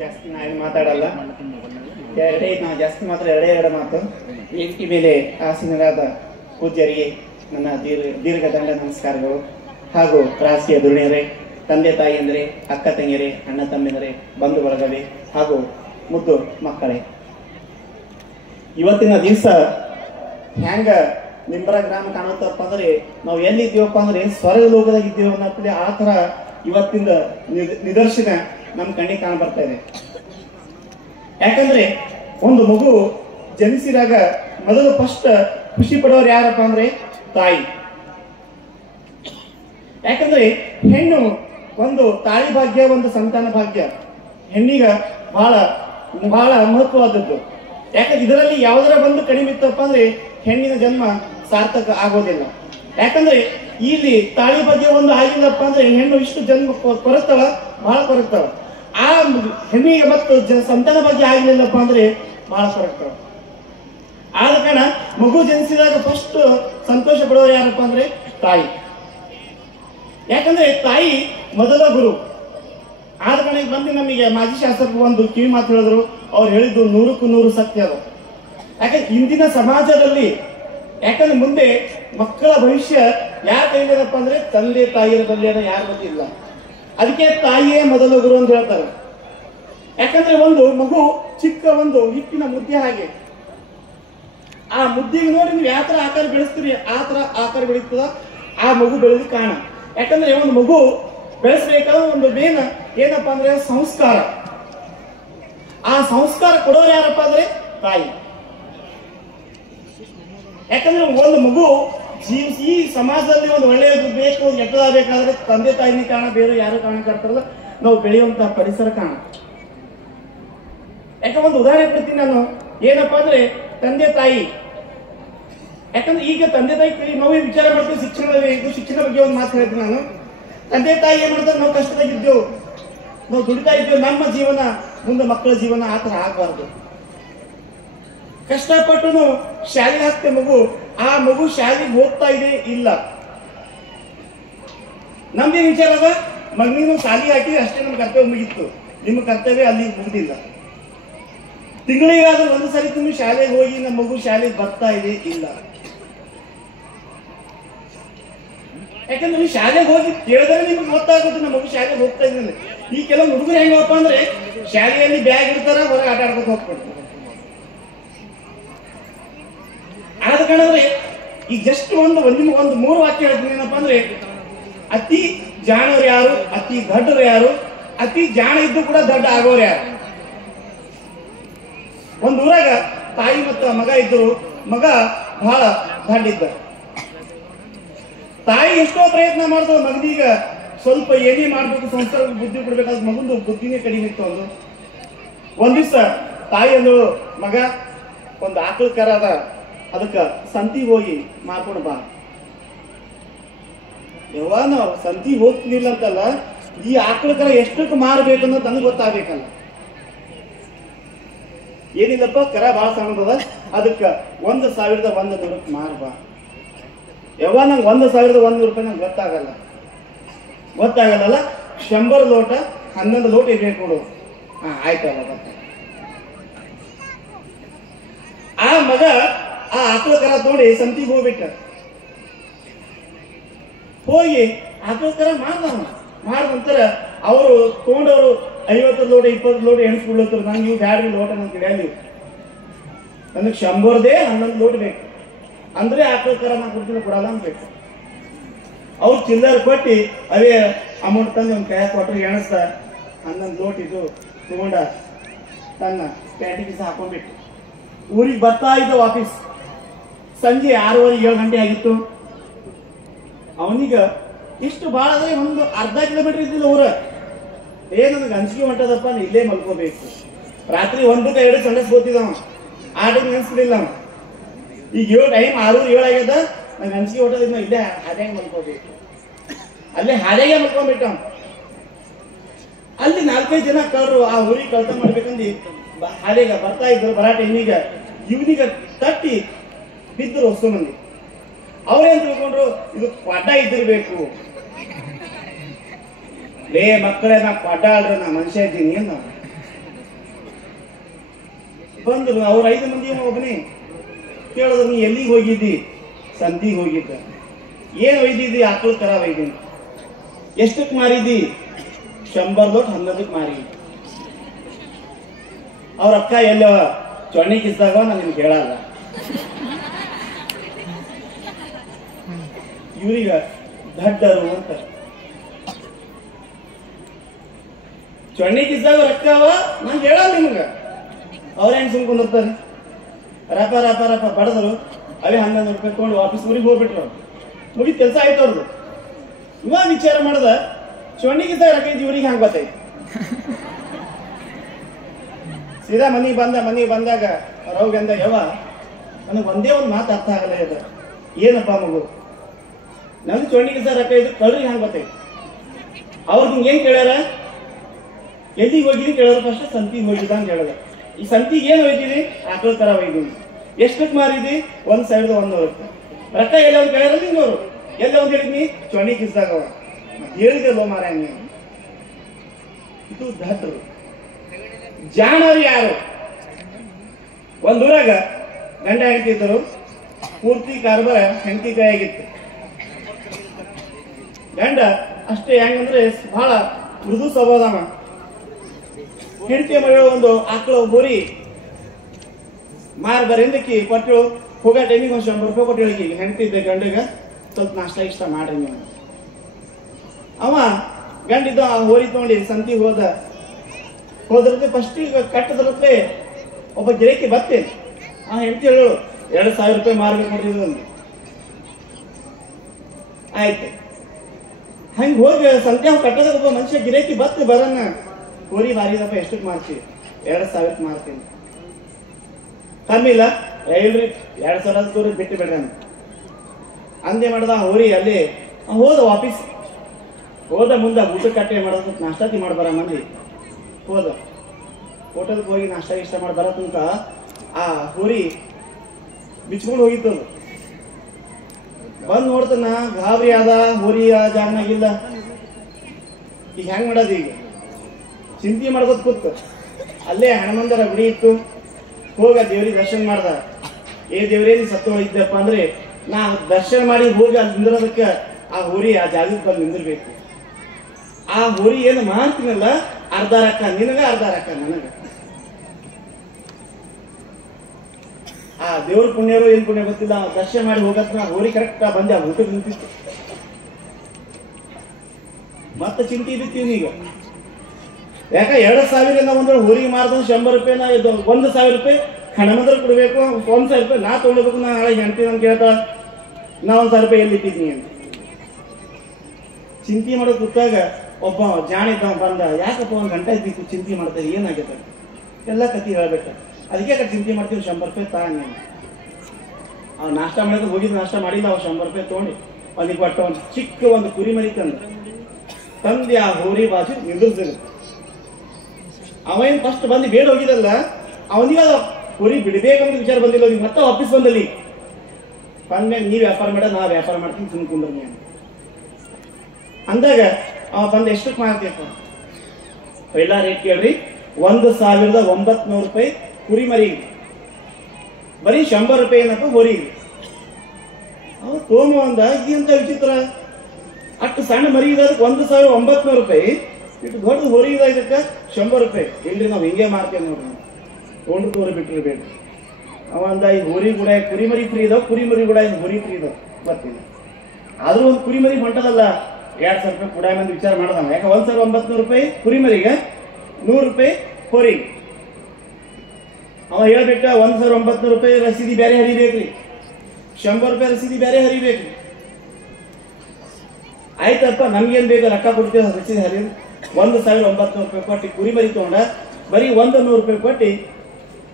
ಜಾಸ್ತಿ ನಾ ಮಾತಾಡಲ್ಲ, ಜಾಸ್ತಿ ಮಾತ್ರ ಎರಡೇ ಮಾತು. ವೇದಿಕೆ ಮೇಲೆ ಆಸೀನರಾದ ಪೂಜ್ಯರಿಗೆ ನನ್ನ ದೀರ್ಘದಂಡ ನಮಸ್ಕಾರಗಳು. ಹಾಗೂ ರಾಜಕೀಯ ಧುರೀಣರೇ, ತಂದೆ ತಾಯಿಯಂದರೆ, ಅಕ್ಕ ತಂಗಿಯರೇ, ಅಣ್ಣ ತಮ್ಮಿಂದರೆ, ಬಂಧು ಬಳಗವೇ ಹಾಗೂ ಮುದ್ದು ಮಕ್ಕಳೇ, ಇವತ್ತಿನ ದಿವಸ ಹ್ಯಾಂಗ ನಿಂಬರ ಗ್ರಾಮ ಕಾಣುತ್ತಪ್ಪ ಅಂದ್ರೆ ನಾವು ಎಲ್ಲಿದ್ದೀವಪ್ಪ ಅಂದ್ರೆ ಸ್ವರ್ಗ ಲೋಕದಾಗ ಇದ್ದೀವಿ ಅನ್ನೋ ಆ ತರ ಇವತ್ತಿನ ನಿದರ್ಶನ ನಮ್ಮ ಕಣ್ಣಿಗೆ ಕಾಣ ಬರ್ತಾ ಇದೆ. ಯಾಕಂದ್ರೆ ಒಂದು ಮಗು ಜನಿಸಿದಾಗ ಮೊದಲು ಫಸ್ಟ್ ಖುಷಿ ಪಡೋರು ಯಾರಪ್ಪ ಅಂದ್ರೆ ತಾಯಿ. ಯಾಕಂದ್ರೆ ಹೆಣ್ಣು ಒಂದು ತಾಳಿ ಭಾಗ್ಯ, ಒಂದು ಸಂತಾನ ಭಾಗ್ಯ ಹೆಣ್ಣಿಗ ಬಹಳ ಬಹಳ ಮಹತ್ವವಾದದ್ದು. ಯಾಕಂದ್ರೆ ಇದರಲ್ಲಿ ಯಾವುದರ ಬಂದು ಕಡಿಮೆ ಇತ್ತಪ್ಪ ಅಂದ್ರೆ ಹೆಣ್ಣಿನ ಜನ್ಮ ಸಾರ್ಥಕ ಆಗೋದಿಲ್ಲ. ಯಾಕಂದ್ರೆ ಇಲ್ಲಿ ತಾಳಿ ಭಾಗ್ಯ ಒಂದು ಆಗಿಲ್ಲಪ್ಪ ಅಂದ್ರೆ ಹೆಣ್ಣು ಇಷ್ಟು ಜನ್ಮ ಕೊರಗ್ತಾಳ, ಬಹಳ ಕೊರಗ್ತಾಳ. ಆ ಹೆಣ್ಣಿಗೆ ಮತ್ತು ಸಂತಾನ ಭಾಗ್ಯ ಆಗಲಿಲ್ಲಪ್ಪ ಅಂದ್ರೆ ಬಹಳ ಕೊರಗ್ತಾಳ. ಆದ ಕಾರಣ ಮಗು ಜನಿಸಿದಾಗ ಫಸ್ಟ್ ಸಂತೋಷ ಪಡೋರು ಯಾರಪ್ಪ ಅಂದ್ರೆ ತಾಯಿ. ಯಾಕಂದ್ರೆ ತಾಯಿ ಮೊದಲ ಗುರು. ಆದ ಕಾರಣ ಬಂದು ನಮಗೆ ಮಾಜಿ ಶಾಸಕರು ಒಂದು ಕಿವಿ ಮಾತು ಹೇಳಿದ್ರು. ಅವ್ರು ಹೇಳಿದ್ದು 100ಕ್ಕೂ 100 ಸತ್ಯ ಅದು. ಯಾಕಂದ್ರೆ ಇಂದಿನ ಸಮಾಜದಲ್ಲಿ ಯಾಕಂದ್ರೆ ಮುಂದೆ ಮಕ್ಕಳ ಭವಿಷ್ಯ ಯಾರ ಕೈಲಿದಪ್ಪ ಅಂದ್ರೆ ತಂದೆ ತಾಯಿಯರ ಬಳಿ ಯಾರ ಬಗ್ಗೆ ಇಲ್ಲ. ಅದಕ್ಕೆ ತಾಯಿಯೇ ಮೊದಲ ಗುರು ಅಂತ ಹೇಳ್ತಾರೆ. ಯಾಕಂದ್ರೆ ಒಂದು ಮಗು ಚಿಕ್ಕ ಒಂದು ಹಿಟ್ಟಿನ ಮುದ್ದೆ ಹಾಗೆ, ಆ ಮುದ್ದೆಗೆ ನೋಡಿ ನೀವು ಯಾವ ತರ ಆಕಾರ ಬೆಳೆಸ್ತೀರಿ ಆ ತರ ಆಕಾರ ಬೆಳೀತದ ಆ ಮಗು ಬೆಳೆದ ಕಾರಣ. ಯಾಕಂದ್ರೆ ಒಂದು ಮಗು ಬೆಳೆಸಬೇಕಾದ್ರೆ ಒಂದು ಮೇನ್ ಏನಪ್ಪಾ ಅಂದ್ರೆ ಸಂಸ್ಕಾರ. ಆ ಸಂಸ್ಕಾರ ಕೊಡೋರು ಯಾರಪ್ಪ ಅಂದ್ರೆ ತಾಯಿ. ಯಾಕಂದ್ರೆ ಒಂದು ಮಗು ಜೀವಿಸಿ ಈ ಸಮಾಜದಲ್ಲಿ ಒಂದು ಒಳ್ಳೆಯದು ಬೇಕು, ಒಂದು ಕೆಟ್ಟದಾಗಬೇಕಾದ್ರೆ ತಂದೆ ತಾಯಿನ ಕಾರಣ, ಬೇರೆ ಯಾರು ಕಾರಣ ಕಾಡ್ತಾರಲ್ಲ, ನಾವು ಬೆಳೆಯುವಂತಹ ಪರಿಸರ ಕಾರಣ. ಯಾಕಂದ್ರೆ ಒಂದು ಉದಾಹರಣೆ ಕೊಡ್ತೀನಿ ನಾನು. ಏನಪ್ಪಾ ಅಂದ್ರೆ ತಂದೆ ತಾಯಿ. ಯಾಕಂದ್ರೆ ಈಗ ತಂದೆ ತಾಯಿ ನಾವು ವಿಚಾರ ಮಾಡ್ತೀವಿ ಶಿಕ್ಷಣ ಬಗ್ಗೆ ಒಂದು ಮಾತು ಹೇಳ್ತೀನಿ ನಾನು. ತಂದೆ ತಾಯಿ ಏನ್ ಮಾಡ್ತಾರೆ, ನಾವು ಕಷ್ಟದಾಗಿದ್ದೇವು, ನಾವು ದುಡಿತಾ ಇದ್ದೇವೆ, ನಮ್ಮ ಜೀವನ ಮುಂದೆ ಮಕ್ಕಳ ಜೀವನ ಆ ತರ ಆಗಬಾರ್ದು. ಕಷ್ಟಪಟ್ಟು ಶಾಲೆಗೆ ಹಾಕ್ತೇವೆ ಮಗು, ಆ ಮಗು ಶಾಲೆಗೆ ಹೋಗ್ತಾ ಇದೆ ಇಲ್ಲ, ನಮ್ದೇ ವಿಚಾರ ಅದ, ಮಗನಿಗೆ ಶಾಲೆಗೆ ಹಾಕಿ ಅಷ್ಟೇ ನಮ್ಮ ಕರ್ತವ್ಯ ಮುಗಿತ್ತು, ನಿಮ್ಮ ಕರ್ತವ್ಯ ಅಲ್ಲಿ ಮುಗಿದಿಲ್ಲ. ತಿಂಗಳಿಗಾದ್ರೂ ಒಂದು ಸರಿ তুমি ಶಾಲೆಗೆ ಹೋಗಿ ನಮ್ಮ ಮಗು ಶಾಲೆಗೆ ಬರ್ತಾ ಇದೆ ಇಲ್ಲ. ಯಾಕಂದ್ರೆ ನೀವು ಶಾಲೆಗೆ ಹೋಗಿ ಕೇಳಿದ್ರೆ ನಿಮ್ಗೆ ಗೊತ್ತಾಗುತ್ತೆ ನಮ್ಮ ಮಗು ಶಾಲೆಗೆ ಹೋಗ್ತಾ ಇದ್ದೀನಿ. ಈ ಕೆಲವು ಹುಡುಗರು ಹೆಂಗಪ್ಪ ಅಂದ್ರೆ ಶಾಲೆಯಲ್ಲಿ ಬ್ಯಾಗ್ ಇಡ್ತಾರ, ಹೊರಗೆ ಆಟ ಆಡ್ಕೊಂಡು ಹೋಗ್ಬಿಡ್ತಾರೆ. ಆದ ಕಾರಣದ್ರೆ ಈಗ ಜಸ್ಟ್ ಒಂದು 3 ವಾಕ್ಯ ಹೇಳ್ತೀನಿ. ಏನಪ್ಪಾ ಅಂದ್ರೆ ಅತಿ ಜಾಣರು ಯಾರು, ಅತಿ ದಡ್ಡರು ಯಾರು, ಅತಿ ಜಾಣ ಇದ್ದು ಕೂಡ ದಡ್ಡ ಆಗೋರು ಯಾರು. ಒಂದು ಊರಾಗ ತಾಯಿ ಮತ್ತು ಮಗ ಇದ್ದರು. ಮಗ ಬಹಳ ದಡ್ಡಿದ್ದ. ತಾಯಿ ಎಷ್ಟೋ ಪ್ರಯತ್ನ ಮಾಡಿದ್ರು ಮಗನೀಗ ಸ್ವಲ್ಪ ಏನೇ ಮಾಡ್ಬೇಕು, ಸಂಸಾರ ಬುದ್ಧಿ ಕೊಡ್ಬೇಕಾದ್ರೆ ಮಗಂದು ಬುದ್ಧಿನೇ ಕಡಿಮೆ ಇತ್ತು. ಒಂದ್ ದಿವ್ಸ ತಾಯಿ ಅಂದ್ರು, ಮಗ ಒಂದು ಆಕಳ ಕರ ಅದ, ಅದಕ್ಕ ಸಂತಿಗೆ ಹೋಗಿ ಮಾರ್ಕೊಂಡು ಬಾ. ಯವ್ವ ನಾವು ಸಂತಿಗೆ ಹೋಗ್ತಿರ್ಲಿಲ್ಲ ಅಂತಲ್ಲ, ಈ ಆಕಳ ಕರ ಎಷ್ಟಕ್ಕೆ ಮಾರ್ಬೇಕು ಅನ್ನೋದು ನನಗೆ ಗೊತ್ತಾಗಬೇಕಲ್ಲ. ಏನಿಲ್ಲಪ್ಪ, ಕರ ಬಹಳ ಸಣ್ಣದ, ಅದಕ್ಕ 1,100 ಮಾರ್ಬಾ. ಯವ್ವ ನಂಗೆ 1,100 ರೂಪಾಯಿ ನಂಗೆ ಗೊತ್ತಾಗಲ್ಲ 100 ಲೋಟ 11 ಲೋಟ ಇರ್ಬೇಕು ಕೊಡು. ಆಯ್ತಲ್ಲ ಗೊತ್ತ. ಆ ಮಗ ಆ ಆಕಳ ಕರ ನೋಡಿ ಸಂತಿಗೆ ಹೋಗ್ಬಿಟ್ಟ. ಹೋಗಿ ಆಕಳ ಕರ ಮಾಡಿದ ಅವರು ತಗೊಂಡವರು 50 ಲೋಟ 20 ಲೋಟ ಎಣಿಸ್ಕೊಡ್ಲತ್ತರು. ನಂಗೆ ನೀವು ಬ್ಯಾಡ್ರಿ ಲೋಟ ನಂಗೆ ಗಿಡಲಿ, ನನಗೆ 100ದೇ 11 ಲೋಟ ಬೇಕು ಅಂದ್ರೆ ಆಕಳ ಕರ ನಾ ಕೊಡ್ತೀನಿ, ಕೊಡಲ್ಲ ಅನ್ಬೇಕು. ಅವ್ರು ಚಿಲ್ಲರ್ ಕೊಟ್ಟು ಅವೇ ಅಮೌಂಟ್ ತಂದು ಒಂದು ಕೈ ಕೊಟ್ಟರು, ಎಣಿಸ್ತಾ 11 ಲೋಟ ಇದು ತಗೊಂಡ ತನ್ನ ಪ್ಯಾಂಟಿಗೆ ಹಾಕೊಂಡ್ಬಿಟ್ಟು ಊರಿಗೆ ಬರ್ತಾ ಇದ್ದ ವಾಪಸ್. ಸಂಜೆ 6:30-7 ಗಂಟೆ ಆಗಿತ್ತು. ಅವನಿಗ ಎಷ್ಟು ಭಾಳ ಅಂದ್ರೆ ಒಂದು ಅರ್ಧ ಕಿಲೋಮೀಟರ್ ಇದ್ದಿಲ್ಲ ಊರ. ನನಗೆ ಅಂಜಿಕೆ ಹೊಂಟದಪ್ಪ, ಇಲ್ಲೇ ಮಲ್ಕೋಬೇಕು. ರಾತ್ರಿ 1-2 ಸಂಡಸ್ ಬೋತಿದ್ದವ, ಆ ಟೈಮ್ ನೆನ್ಸ್ಬಿಡಿಲ್ಲ ಅವ. ಈಗ 6-7 ಆಗ್ಯದ, ನಂಗೆ ಅಂಜಿಕೆ ಹೊಂಟದ, ಇಲ್ಲೇ ಹಾದ್ಯಾಗ ಮಲ್ಕೋಬೇಕು. ಅಲ್ಲೇ ಹಾದ್ಯಾಗೆ ಮಲ್ಕೊಂಡ್ಬಿಟ್ಟ. ಅಲ್ಲಿ 4-5 ಜನ ಕಳ್ರು ಆ ಊರಿಗೆ ಕಳ್ತ ಮಾಡ್ಬೇಕಂದು ಹಾದ್ಯಾಗ ಬರ್ತಾ ಇದ್ರು. ಬರಾ ಟೈಮಿಗ ಇವನಿಗ ತಟ್ಟಿ ಬಿದ್ದರು ಹೊಸ ಮಂದಿ. ಅವ್ರೇನ್ ತಿಳ್ಕೊಂಡ್ರು, ಇದು ಪಡ್ಡ ಇದ್ದಿರ್ಬೇಕು. ಲೇ ಮಕ್ಕಳೇ, ನಾ ಪಡ್ಡ ಆಡ್ರೆ ನಾ ಮನುಷ್ಯ ಇದ್ದೀನಿ ಏನು ಬಂದ್ರು. ಅವ್ರ 5 ಮಂದಿ ಒಬ್ಬನೇ ಕೇಳಿದ್ರು, ನೀ ಎಲ್ಲಿಗೆ ಹೋಗಿದ್ದಿ? ಸಂತಿಗೆ ಹೋಗಿದ್ದ. ಏನ್ ಒಯ್ದಿದ್ದಿ? ಆಕಳು ಕರ ಒಯ್ದೀನಿ. ಎಷ್ಟಕ್ಕೆ ಮಾರಿದ್ದಿ? 100 ಲೋಟ್ 11ಕ್ಕೆ ಮಾರಿ. ಅವ್ರ ಅಕ್ಕ ಎಲ್ಲವ ಚೊಣ್ಣಿ ಕಿಸ್ದಾಗ ನಾನು ನಿಮ್ಗೆ ಹೇಳಲ್ಲ. ಇವ್ರೀಗ ದಡ್ಡರು ಅಂತ ಚೊಣ್ಣಿ ಕಿಸ್ದಾಗ ರೊಕ್ಕ ಅವ ನಾನು ಹೇಳಲ್ಲ ನಿಮ್ಗ. ಅವ್ರೇನ್ ಸುಮ್ಕೊಂಡಿರ್ತಾರೆ, ರಪ ರಪ ರಪ ಬಡದರು. ಅವೇ 11 ರೂಪಾಯಿ ತಗೊಂಡು ವಾಪಸ್ ಊರಿಗೆ ಹೋಗ್ಬಿಟ್ರು. ಮುಗಿ ಕೆಲಸ ಆಯ್ತು ಅವ್ರದ್ದು. ಇವಾಗ ವಿಚಾರ ಮಾಡ್ದ, ಚೊಣ್ಣಿಗೆ ರೊಕ್ಕ ಇವ್ರಿಗೆ ಹಂಗೆ ಗೊತ್ತಾಯ್ತು. ಸೀದಾ ಮನೆಗೆ ಬಂದಾಗ ರವ್ಗೆ ಅಂದ, ಯವ ನನಗೆ ಒಂದೇ ಒಂದು ಮಾತು ಅರ್ಥ ಆಗಲ್ಲ ಇದೆ. ಏನಪ್ಪ ಮಗು? ನನ್ನ ಚೊಣ್ಣಿಗೆ ರೊಕ್ಕ ಇದ್ದು ಕಳ್ರಿಗೆ ಹಂಗೆ ಗೊತ್ತಾಯ್ತು. ಅವ್ರು ಹಿಂಗೆ ಏನ್ ಕೇಳ್ಯಾರ? ಎಲ್ಲಿಗೆ ಹೋಗಿದ್ದೀನಿ ಕೇಳೋರು. ಫಸ್ಟ್ ಸಂತಿಗೆ ಹೋಗಿದ್ದ ಅಂತ ಹೇಳದ. ಈ ಸಂತಿಗೆ ಏನು ಒಯ್ದಿರಿ? ಆಕಳ ತರ ಒಯ್ದೀನಿ. ಎಷ್ಟಕ್ಕೆ ಮಾರಿದಿ? 1100 ರೂಪಾಯಿ. ರೊಕ್ಕ ಎಲ್ಲ ಒಂದು ಕೇಳ್ಯಾರ ನಿಂಗವ್ರು. ಎಲ್ಲ ಒಂದು ಹೇಳಿದ್ನಿ, ಚೊಣ್ಣಿ ಕಿಸ್ದಾಗ ಹೇಳಿದೆಲ್ಲೋ ಮಾರ. ಇದು ದಡ್ಡರು. ಜಾಣರು ಯಾರು? ಒಂದೂರಾಗ ಗಂಡ ಹೆಂಡತಿ ಇದ್ದರು. ಪೂರ್ತಿ ಕಾರ್ಬಾರ ಹೆಂಡತಿ ಕೈಯಾಗಿತ್ತು. ಗಂಡ ಅಷ್ಟೇ ಹೆಂಗಂದ್ರೆ ಬಹಳ ಮೃದು ಸ್ವಭಾವದವ. ಹೆಂಡತಿ ಮಗಳ ಒಂದು ಆಕಳು ಬೋರಿ ಮಾರ್ಬರಿಂದಕ್ಕಿ ಕೊಟ್ಟು ಹೋಗೋ ಟೈಮಿಗೆ ಒಂದು 100 ರೂಪಾಯಿ ಕೊಟ್ಟು ಹೇಳಿಕಿ ಹೆಂಡತಿ ಇದ್ದ ಗಂಡಗ ಸ್ವಲ್ಪ ನಾಷ್ಟ ಇಷ್ಟ ಮಾಡ್ರಿ ನೀವು. ಅವ ಗಂಡಿದ್ದ ಆ ಹೋರಿ ತಗೊಂಡು ಸಂತಿಗೆ ಹೋದ್ರದ್ದು ಫಸ್ಟ್ ಈಗ ಕಟ್ಟದ್ರತ್ತೆ ಒಬ್ಬ ಗಿರಾಕಿ ಬರ್ತೇನೆ. ಆ ಹೆಂಡತಿ ಹೇಳು 2000 ರೂಪಾಯಿ ಮಾರ್ಬೇಕು ನೋಡ್ರಿ ಒಂದು. ಆಯ್ತು, ಹಂಗೆ ಹೋಗಿ ಸಂತೆ ಕಟ್ಟದ ಒಬ್ಬ ಮನುಷ್ಯ ಗಿರಾಕಿ ಬರನ್ನ, ಹೋರಿ ಮಾರಿದಪ್ಪ ಎಷ್ಟಕ್ಕೆ ಮಾರ್ತೀವಿ? 2000ಕ್ಕೆ ಮಾರ್ತೀನಿ. ಕಮ್ಮಿ ಇಲ್ಲ, ಹೇಳ್ರಿ 2000 ತೋರಿ ಬಿಟ್ಟು ಬಿಡ್ರಿ ಅಂತ ಅಂದೇ ಮಾಡ್ದ. ಹೋರಿ ಅಲ್ಲಿ ಹೋದ. ವಾಪಸ್ ಹೋದ. ಮುಂದೆ ಊಟ ಕಟ್ಟೆ ಮಾಡೋದು, ನಾಷ್ಟಾತಿ ಮಾಡಿ ಬರ ಮಂದಿ ಹೋದ. ಹೋಟೆಲ್ಗೆ ಹೋಗಿ ನಾಷ್ಟ ಇಷ್ಟ ಮಾಡಿ ಬರೋ ತನಕ ಆ ಹೋರಿ ಬಿಚ್ಕೊಂಡು ಹೋಗಿತ್ತು. ಬಂದು ನೋಡ್ತಾನ, ಗಾಬರಿ ಆದ. ಹೋರಿ ಆ ಜಾಗನಾಗಿಲ್ಲ. ಈಗ ಹೆಂಗ್ ಮಾಡೋದು? ಈಗ ಚಿಂತೆ ಮಾಡ್ಕೋತ ಕೂತ್. ಅಲ್ಲೇ ಹನುಮಂತರ ಗುಡಿ ಇತ್ತು. ಹೋಗ ದೇವ್ರಿಗೆ ದರ್ಶನ ಮಾಡ್ದ. ಏ ದೇವ್ರೇನು ಸತ್ತು ಹೋಗಿದ್ದಪ್ಪ ಅಂದ್ರೆ ನಾ ದರ್ಶನ ಮಾಡಿ ಹೋಗಿ ಅಲ್ಲಿ ನಿಂದಿರೋದಕ್ಕೆ ಆ ಹೋರಿ ಆ ಜಾಗಕ್ಕೆ ಬಂದು ನಿಂದಿರ್ಬೇಕು. ಆ ಹೋರಿ ಏನು ಮಾಡ್ತೀನಲ್ಲ, ಅರ್ಧ ರೊಕ್ಕ ನಿನಗ, ಅರ್ಧ ರೊಕ್ಕ ನನಗ. ಆ ದೇವ್ರ ಪುಣ್ಯರು ಏನ್ ಪುಣ್ಯ ಗೊತ್ತಿಲ್ಲ. ದರ್ಶನ ಮಾಡಿ ಹೋಗತ್ತ ಹೋರಿ ಕರೆಕ್ಟ್ ಬಂದೆ ಆ ಊಟಕ್ಕೆ ನಿಂತಿತ್ತು. ಮತ್ತೆ ಚಿಂತೆ ಬಿತ್ತೀವಿ ಈಗ. ಯಾಕ 2000 ಒಂದು ಹೋರಿಗೆ ಮಾರ್ದ 100 ರೂಪಾಯಿನ 1000 ರೂಪಾಯಿ ಹಣಮಂದ್ರ ಕೊಡ್ಬೇಕು. 1000 ರೂಪಾಯಿ ನಾ ತಗೊಳ್ಬೇಕು. ನಾ ನಾಳೆ ಹೆಂಡತಿ ನನ್ ಕೇಳ್ತಾ, ನಾ 1000 ರೂಪಾಯಿ ಎಲ್ಲಿ ಇಟ್ಟಿದ್ದೀನಿ ಅಂತ ಚಿಂತೆ ಮಾಡೋದು ಕೂತಾಗ ಒಬ್ಬ ಜಾಣಿದ್ದ ಬಂದ. ಯಾಕಪ್ಪ 1 ಗಂಟೆ ಇದ್ದಿತ್ತು ಚಿಂತೆ ಮಾಡ್ತಾರೆ, ಏನಾಗೈತೆ ಎಲ್ಲ ಕತಿ ಹೇಳ್ಬೇಕ. ಅದಕ್ಕೆ ಚಿಂತೆ ಮಾಡ್ತೀವಿ, 100 ರೂಪಾಯಿ ತಾನೆ. ಅವ್ ನಾಷ್ಟ ಮಾಡಿದ್ರೆ ಹೋಗಿದ್ದು, ನಾಷ್ಟ ಮಾಡಿಲ್ಲ. ಅವ್ 100 ರೂಪಾಯಿ ತಗೊಂಡು ಅವನಿಗೆ ಕೊಟ್ಟ. ಒಂದು ಚಿಕ್ಕ ಒಂದು ಕುರಿ ಮರಿ ತಂದು ಆ ಹೋರಿ ಬಾಜು ನಿಂದಿರ್ಸಿದ್ರು. ಅವೇನ್ ಫಸ್ಟ್ ಬಂದು ಬೇಡ ಹೋಗಿದಲ್ಲ, ಅವನಿಗೆ ಕುರಿ ಬಿಡ್ಬೇಕಂತ ವಿಚಾರ ಬಂದಿಲ್ಲ. ಅವ್ನಿಗೆ ಮತ್ತೆ ವಾಪಸ್ ಬಂದಲ್ಲಿ ಬಂದ್ಮ್ಯಾಗ ನೀವ್ ವ್ಯಾಪಾರ ಮಾಡ, ನಾ ವ್ಯಾಪಾರ ಮಾಡ್ತೀನಿ, ಸುಮ್ಕೊಂಡ್ರಿ ನೀವು ಅಂದಾಗ ಅವ ಬಂದ. ಎಷ್ಟಕ್ಕೆ ಮಾರ್ತೀಯಪ್ಪ? ಎಲ್ಲ ರೇಟ್ ಕೇಳ್ರಿ. 1900 ರೂಪಾಯಿ ಕುರಿ ಮರಿ, ಬರೀ 100 ರೂಪಾಯಿ ಏನಪ್ಪ ಹೋರಿಗೆ. ಅವ ತೋಮ ಅಂದ, ಈಗಂತ ವಿಚಿತ್ರ. ಅಷ್ಟು ಸಣ್ಣ ಮರಿ ಇದಕ್ಕೆ 1900 ರೂಪಾಯಿ, ಇಟ್ಟು ದೊಡ್ಡ ಹೋರಿ ಇದಕ್ಕೆ 100 ರೂಪಾಯಿ. ಇಲ್ರಿ ನಾವು ಹಿಂಗೆ ಮಾರ್ತೇವೆ ನೋಡ್ರಿ, ತೊಗೊಂಡು ತೋರಿ ಬಿಟ್ರಿ ಬೇಡ. ಅವ ಅಂದ, ಈ ಹೋರಿ ಕೂಡ ಕುರಿ ಮರಿ ಫ್ರೀ ಇದಾವ, ಕುರಿ ಮರಿ ಕೂಡ ಹೋರಿ ಫ್ರೀ ಇದಾವ ಬರ್ತೀನಿ. ಆದ್ರೂ ಒಂದು ಕುರಿ ಮರಿ ಹೊಂಟದಲ್ಲ, 2000 ರೂಪಾಯಿ ಕೂಡ ಮಂದಿ ವಿಚಾರ ಮಾಡದ. ಯಾಕೆ 1900 ರೂಪಾಯಿ ಕುರಿ ಮರಿಗೆ, 100 ರೂಪಾಯಿ ಹೋರಿಗೆ. ಅವ ಹೇಳ್ಬಿಟ್ಟ, 1900 ರೂಪಾಯಿ ರಸೀದಿ ಬೇರೆ ಹರಿಬೇಕ್ರಿ, 100 ರೂಪಾಯಿ ರಸೀದಿ ಬೇರೆ ಹರಿಬೇಕ್ರಿ. ಆಯ್ತಪ್ಪ, ನಮ್ಗೇನ್ ಬೇಕು ರೊಕ್ಕ ಕೊಡ್ತೇವೆ, ರಸೀದಿ ಹರಿ. 1900 ರೂಪಾಯಿ ಕೊಟ್ಟು ಕುರಿ ಮರಿ ತಗೊಂಡ, ಬರೀ 100 ರೂಪಾಯಿ ಕೊಟ್ಟು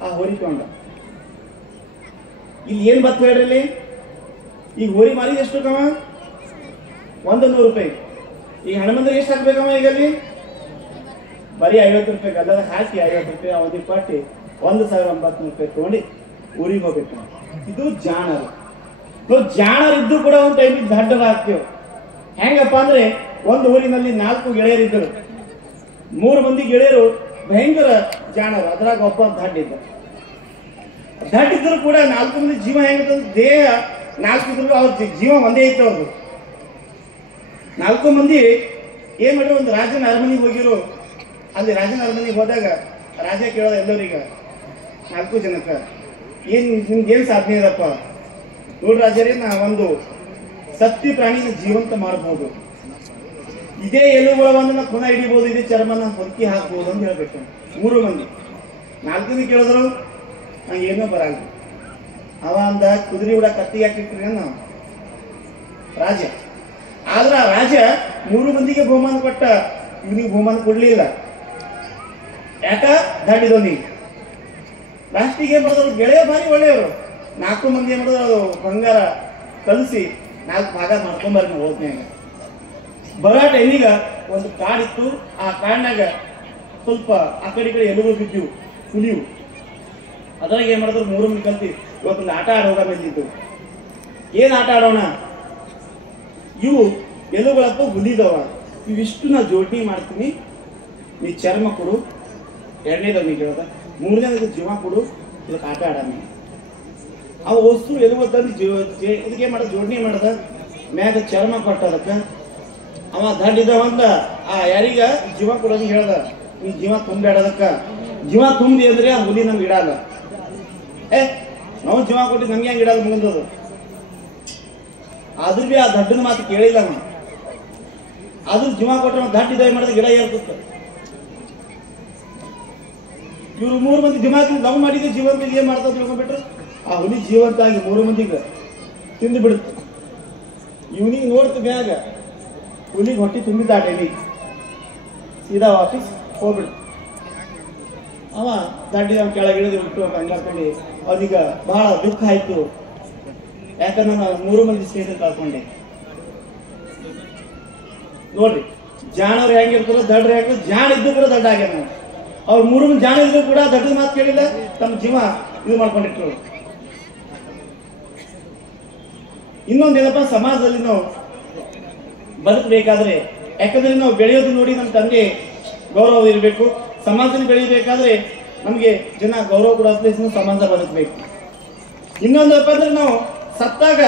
ಆ ಹೋರಿ ತಗೊಂಡ. ಇಲ್ಲಿ ಏನ್ ಬತ್ ಹೇಳ್ರಿ, ಈಗ ಹೋರಿ ಮಾರಿದ ಎಷ್ಟು ಕಮ? 100 ರೂಪಾಯಿ. ಈಗ ಹಣಮಂದ್ರೆ ಎಷ್ಟು ಹಾಕ್ಬೇಕಮ್ಮ? ಈಗ ಅಲ್ಲಿ ಬರೀ 50 ರೂಪಾಯಿ ಗಲ್ಲದ ಹಾಕಿ 50 ರೂಪಾಯಿ ಅವಧಿಗೆ ಕೊಟ್ಟು 1900 ರೂಪಾಯಿ ತಗೊಂಡು ಊರಿಗೆ ಹೋಗ್ಬೇಕು. ಇದು ಜಾಣರು. ಜಾಣರಿದ್ದು ಕೂಡ ಒಂದು ಟೈಮಿಗೆ ದಡ್ಡರಾಗ್ತೇವೆ. ಹೆಂಗಪ್ಪ ಅಂದ್ರೆ ಒಂದು ಊರಿನಲ್ಲಿ 4 ಗೆಳೆಯರಿದ್ದರು. 3 ಮಂದಿ ಗೆಳೆಯರು ಭಯಂಕರ ಜಾಣರು, ಅದ್ರಾಗ ಒಬ್ಬ ದಡ್ಡಿದ್ದ. ದಡ್ಡಿದ್ರು ಕೂಡ 4 ಮಂದಿ ಜೀವ ಹೆಂಗಂತಂದ್ರೆ ದೇಹ 4 ಇದ್ರು ಅವ್ರ ಜೀವ ಒಂದೇ ಇತ್ತು. ಅವ್ರದ್ದು 4 ಮಂದಿ ಏನ್ ಮಾಡಿದ್ರು, ಒಂದು ರಾಜನ ಅರಮನೆಗೆ ಹೋಗಿರು. ಅಲ್ಲಿ ರಾಜನ ಅರಮನೆಗೆ ಹೋದಾಗ ರಾಜ ಕೇಳೋದ ಎಲ್ಲರಿಗೆ 4 ಜನಕ್ಕ, ನಿಮ್ಗೇನ್ ಸಾಧನೆ ಇದಪ್ಪ? ನೋಡ್ರಿ ರಾಜರೇ, ನಾ ಒಂದು ಸತ್ಯ ಪ್ರಾಣಿನ ಜೀವಂತ ಮಾಡಬಹುದು, ಇದೇ ಎಲುಬುಗಳನ್ನ ನಾ ಪುನಃ ಹಿಡಿಬಹುದು, ಇದೇ ಚರ್ಮನ ಹೊಕ್ಕಿ ಹಾಕ್ಬಹುದು ಅಂತ ಹೇಳ್ಬೇಕು. 3 ಮಂದಿ 4 ಮಂದಿ ಕೇಳಿದ್ರು ನಂಗೆ ಏನೋ ಬರಲ್ಲ. ಅವ ಅಂದ, ಕುದುರೆ ಕೂಡ ಕತ್ತಿಗೆ ಹಾಕಿಟ್ರಿ ನಾವು ರಾಜ. ಆದ್ರ ರಾಜ 3 ಮಂದಿಗೆ ಬಹುಮಾನ ಕೊಟ್ಟ, ಇವನಿಗೆ ಬಹುಮಾನ ಕೊಡ್ಲಿಲ್ಲ. ಯಾಕ? ದಾಟಿದವನಿಗೆ. ಲಾಸ್ಟಿಗೆ ಏನ್ ಮಾಡಿದ್ರು, ಗೆಳೆಯ ಭಾರಿ ಒಳ್ಳೆಯವರು. 4 ಮಂದಿ ಏನ್ ಮಾಡಿದ್ರು, ಅದು ಬಂಗಾರ ಕಲಿಸಿ 4 ಭಾಗ ಮಾಡ್ಕೊಂಬರ್ರಿ ನಾವು ಹೋದ್ನ್ಯಾಗ. ಬರೋ ಟೈಮಿಗ ಒಂದು ಕಾಡಿತ್ತು. ಆ ಕಾಡಿನಾಗ ಸ್ವಲ್ಪ ಆ ಕಡೆ ಈ ಕಡೆ ಎಲುಬು ಬಿದ್ದು ಹುಲಿಯು. ಅದ್ರಾಗ ಏನ್ ಮಾಡಿದ್ರು, 3 ಮಂದಿ ಕಲ್ತಿ ಇವತ್ತೊಂದು ಆಟ ಆಡೋಗ ಬಂದಿದ್ದು. ಏನ್ ಆಟ ಆಡೋಣ? ಇವು ಎಲುಗಳಪ್ಪ ಹುಲಿದವ, ಇವಿಷ್ಟು ನಾ ಜೋಡಣೆ ಮಾಡ್ತೀನಿ, ನೀ ಚರ್ಮ ಕೊಡು. 2ನೇದವನಿಗೆ ಕೇಳ್ದ. 3ನೇದಕ್ಕೆ ಜೀವ ಕೊಡು, ಇದಕ್ಕೆ ಆಟ ಆಡೋಣ. ಅವ ವಸ್ತು ಎಲುಬು ತಂದು ಇದಕ್ಕೆ ಮಾಡೋದು, ಜೋಡಣೆ ಮಾಡ್ದ. ಮ್ಯಾಗ ಚರ್ಮ ಕೊಟ್ಟ ಅದಕ್ಕೆ. ಅವ ದಡ್ಡಿದವಂತ ಆ ಯಾರಿಗ ಜೀವ ಕೊಡೋದು ಹೇಳ್ದ, ನೀ ಜೀವ ತುಂಬಬೇಡದಕ್ಕ, ಜೀವ ತುಂಬಿ ಅಂದ್ರೆ ಆ ಹುಲಿ ನಮ್ಗೆ ಇಡಲ್ಲ. ನಾವು ಜೀವ ಕೊಟ್ಟು ನಮ್ಗೆ ಹೆಂಗೆ ಇಡಲ್ಲ ಮುಂದದು. ಆದ್ರೂ ಬಿ ಆ ದಡ್ಡನ ಮಾತು ಕೇಳಿಲ್ಲ. ಅವ ಆದ್ರೂ ಜೀವ ಕೊಟ್ಟ ದಡ್ಡಿದ ಮಾಡಿದ್ರೆ ಗಿಡ ಏರ್ತಿತ್ತ. ಇವ್ರು 3 ಮಂದಿ ದಿಮಾಕ್ ಲವ್ ಮಾಡಿದ್ರೆ ಜೀವಂತ ಏನ್ ಮಾಡ್ತಾ ತಿಳ್ಕೊಂಡ್ಬಿಟ್ರು. ಆ ಹುಲಿ ಜೀವಂತ ಆಗಿ 3 ಮಂದಿಗೆ ತಿಂದು ಬಿಡುತ್ತೆ. ಇವನಿಗೆ ನೋಡ್ತು ಮ್ಯಾಗ ಹುಲಿಗೆ ಹೊಟ್ಟಿ ತುಂಬಿದ ಟೈಮಿಗೆ ಸೀದಾ ವಾಪಸ್ ಹೋಗ್ಬಿಡ್ತು. ಅವ ದಾಟಿ ನಾವು ಕೆಳಗಿಳಿದು ಬಿಟ್ಟು ಕಂಡ್ಕೊಂಡು ಅವನಿಗ ಬಹಳ ದುಃಖ ಆಯ್ತು. ಯಾಕಂದ್ರೆ ನಾನು 3 ಮಂದಿ ಸ್ನೇಹಿತರು ಕಳ್ಕೊಂಡೆ. ನೋಡ್ರಿ, ಜಾಣವ್ರು ಹೆಂಗಿರ್ತಾರೋ ದಡ್ಡ್ರು ಹೆಂಗ, ಜಾಣ ಇದ್ದು ಕೂಡ ದಡ್ಡ ಆಗ್ಯಾನ. ಅವ್ರು 3 ಮಂದಿ ಜಾಣ ಇದ್ರು ಕೂಡ ದಡ್ಡದ ಮಾತು ಕೇಳಿಲ್ಲ, ತಮ್ಮ ಜೀವ ಇದು ಮಾಡ್ಕೊಂಡಿಟ್ರು. ಇನ್ನೊಂದೇನಪ್ಪ, ಸಮಾಜದಲ್ಲಿ ನಾವು ಬದುಕಬೇಕಾದ್ರೆ, ಯಾಕಂದ್ರೆ ನಾವು ಬೆಳೆಯೋದು ನೋಡಿ ನಮ್ಮ ತಂದೆ ಗೌರವ ಇರಬೇಕು. ಸಮಾಜದಲ್ಲಿ ಬೆಳೆಯಬೇಕಾದ್ರೆ ನಮಗೆ ಜನ ಗೌರವ ಕೊಡೋ ಸಮಾಜ ಬದುಕಬೇಕು. ಇನ್ನೊಂದಪ್ಪ ಅಂದ್ರೆ ನಾವು ಸತ್ತಾಗ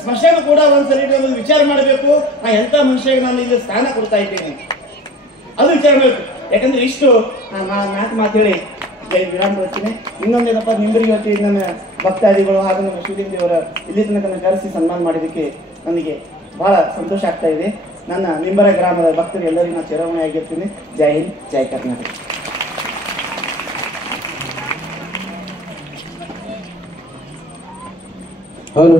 ಸ್ಮಶಾನ ಕೂಡ ಒಂದ್ಸರಿ ವಿಚಾರ ಮಾಡಬೇಕು, ನಾ ಎಂತ ಮನುಷ್ಯಗೆ ನಾನು ಇಲ್ಲಿ ಸ್ಥಾನ ಕೊಡ್ತಾ ಇದ್ದೇನೆ ಅದು ವಿಚಾರ ಮಾಡಬೇಕು. ಯಾಕಂದ್ರೆ ಇಷ್ಟು ನಾಲ್ಕು ಮಾತು ಹೇಳಿ ವಿರಾಮ ಬರ್ತೀನಿ. ಇನ್ನೊಂದೇನಪ್ಪ, ನಿಂಬರಿಗೆ ಹೊತ್ತಿ ನನ್ನ ಭಕ್ತಾದಿಗಳು ಹಾಗೂ ನಮ್ಮ ಶ್ರೀದೇವಿ ದೇವರ ಇಲ್ಲಿ ತನಕ ಕರೆಸಿ ಸನ್ಮಾನ ಮಾಡಿದ್ದಕ್ಕೆ ನನಗೆ ಬಹಳ ಸಂತೋಷ ಆಗ್ತಾ ಇದೆ. ನನ್ನ ನಿಂಬರ ಗ್ರಾಮದ ಭಕ್ತರು ಎಲ್ಲರಿಗೂ ನಾನು ಚಿರಋಣಿ ಆಗಿರ್ತೀನಿ. ಜೈ ಹಿಂದ್, ಜೈ ಕರ್ನಾಟಕ. ಹೌದು.